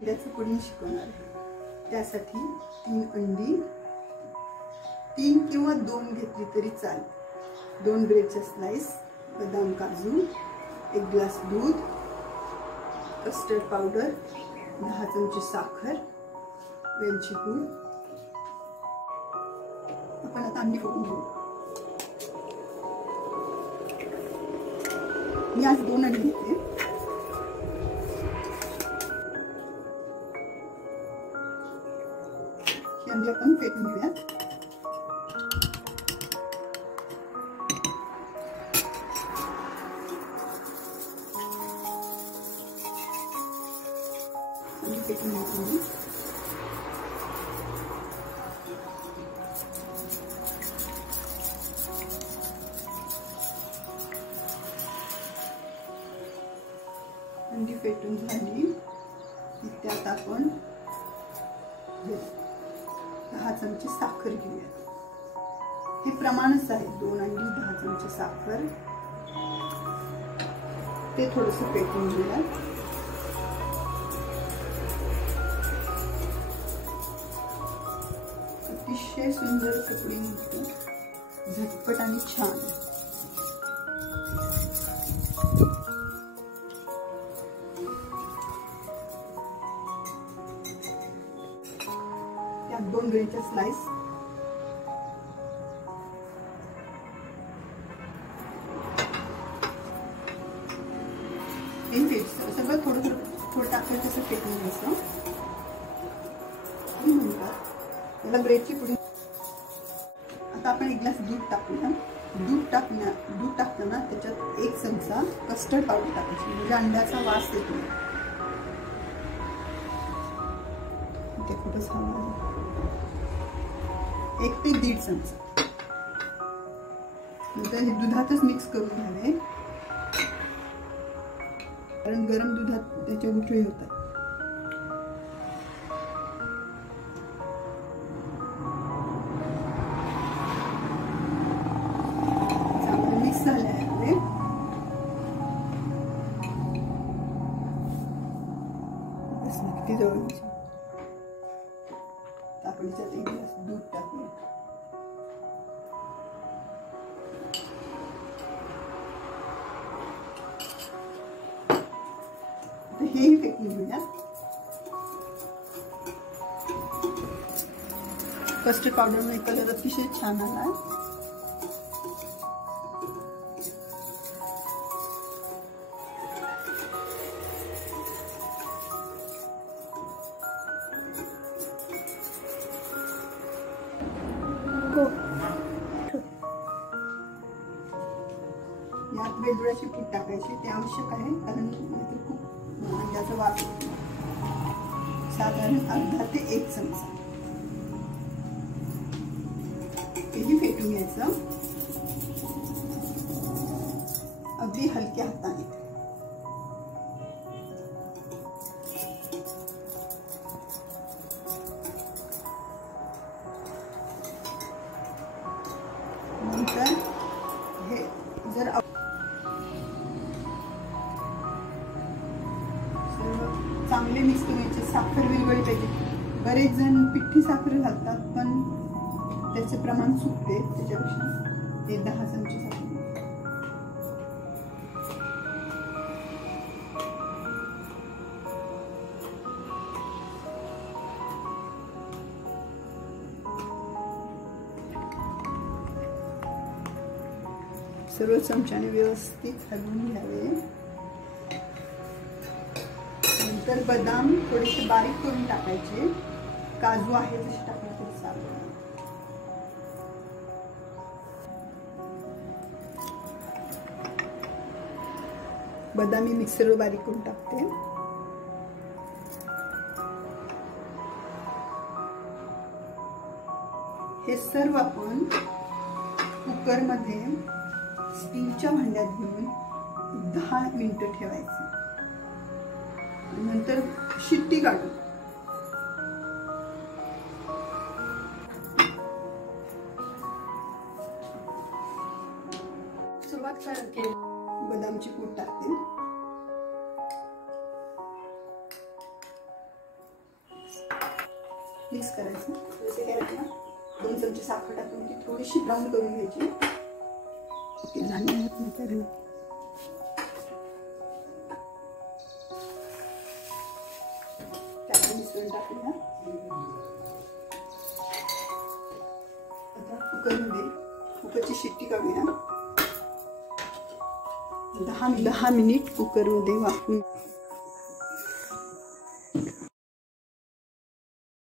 त्याचं पुडिंग शिकवणार आहे। त्यासाठी 3 अंडी, 3 किंवा 2 घेतली तरी चालेल, 2 ब्रेडचे स्लाइस, बदाम काजू, 1 ग्लास दूध, कस्टर्ड पावडर, 10 चमचे साखर, वेलची पूड। आपण आता अंडी फोडून घेऊ। मी आज 2 अंडी घेतले। ही अंडी आपण फेटून घेऊया। अंडी फेटून घेऊ। अंडी फेटून झाली की त्यात आपण 10 चमचे साखर घेऊया। हे प्रमाणच आहे, 2 अंडी 10 चमचे साखर। ते थोडंसं फेटून घेऊया। अतिशय सुंदर पुडिंग होतं, झटपट आणि छान। त्यात 2 ब्रेडचे स्लाइस, सगळं थोडं थोडं टाकलं तसं फेटून घ्यायचं। त्याला ब्रेडची पुडिंग। आता आपण 1 ग्लास दूध टाकूया। दूध टाकताना त्याच्यात 1 चमचा कस्टर्ड पावडर टाकायची, म्हणजे अंड्याचा वास येतो। ते खूपच हवं, 1 ते 1.5 चमचा। नंतर हे दुधातच मिक्स करून घ्यावे, कारण गरम दुधात त्याच्या गुठळी होतात। चांगलं मिक्स झालं आहे। बस किती जवळ आपण त्यात 1 ग्लास दूध टाकूया। हेही फेटून घेऊया। कस्टर्ड पावडरमुळे कलर अतिशय छान आला। यात वेलदोड्याची पूड टाकायची, ते आवश्यक आहे, कारण खूप अंड्याचा वास येतो। साधारण अर्धा ते 1 चमचा। तेही फेटून घ्यायचं अगदी हलक्या हाताने। नंतर हे जर चांगले मिक्स करायचे, साखर विरघळली पाहिजे। बरेच जण पिठी साखर घालतात, पण त्याचे प्रमाण चुकते। त्याच्यापेक्षा ते 10 चमचे साखर। सर्व चमच्याने व्यवस्थित हलवून घ्यावे। नंतर बदाम थोडेसे बारीक करून टाकायचे, काजू आहे तसे टाकले तरी चालेल। बदाम मी मिक्सरवर बारीक करून टाकते। हे सर्व आपण कुकरमध्ये स्टीलच्या भांड्यात घेऊन 10 मिनिटं ठेवायचे। नंतर शिट्टी काढू। सुरुवात करते, बदामची पूड टाकते। मिक्स करायचं. जसे करायचं 2 चमचे साखर टाकून ती थोडीशी ब्राऊन करून घ्यायची. त्याला मिसळून टाकूया. आता कुकरची शिट्टी काढूया. 10 मिनिट कुकरमध्ये वाफवून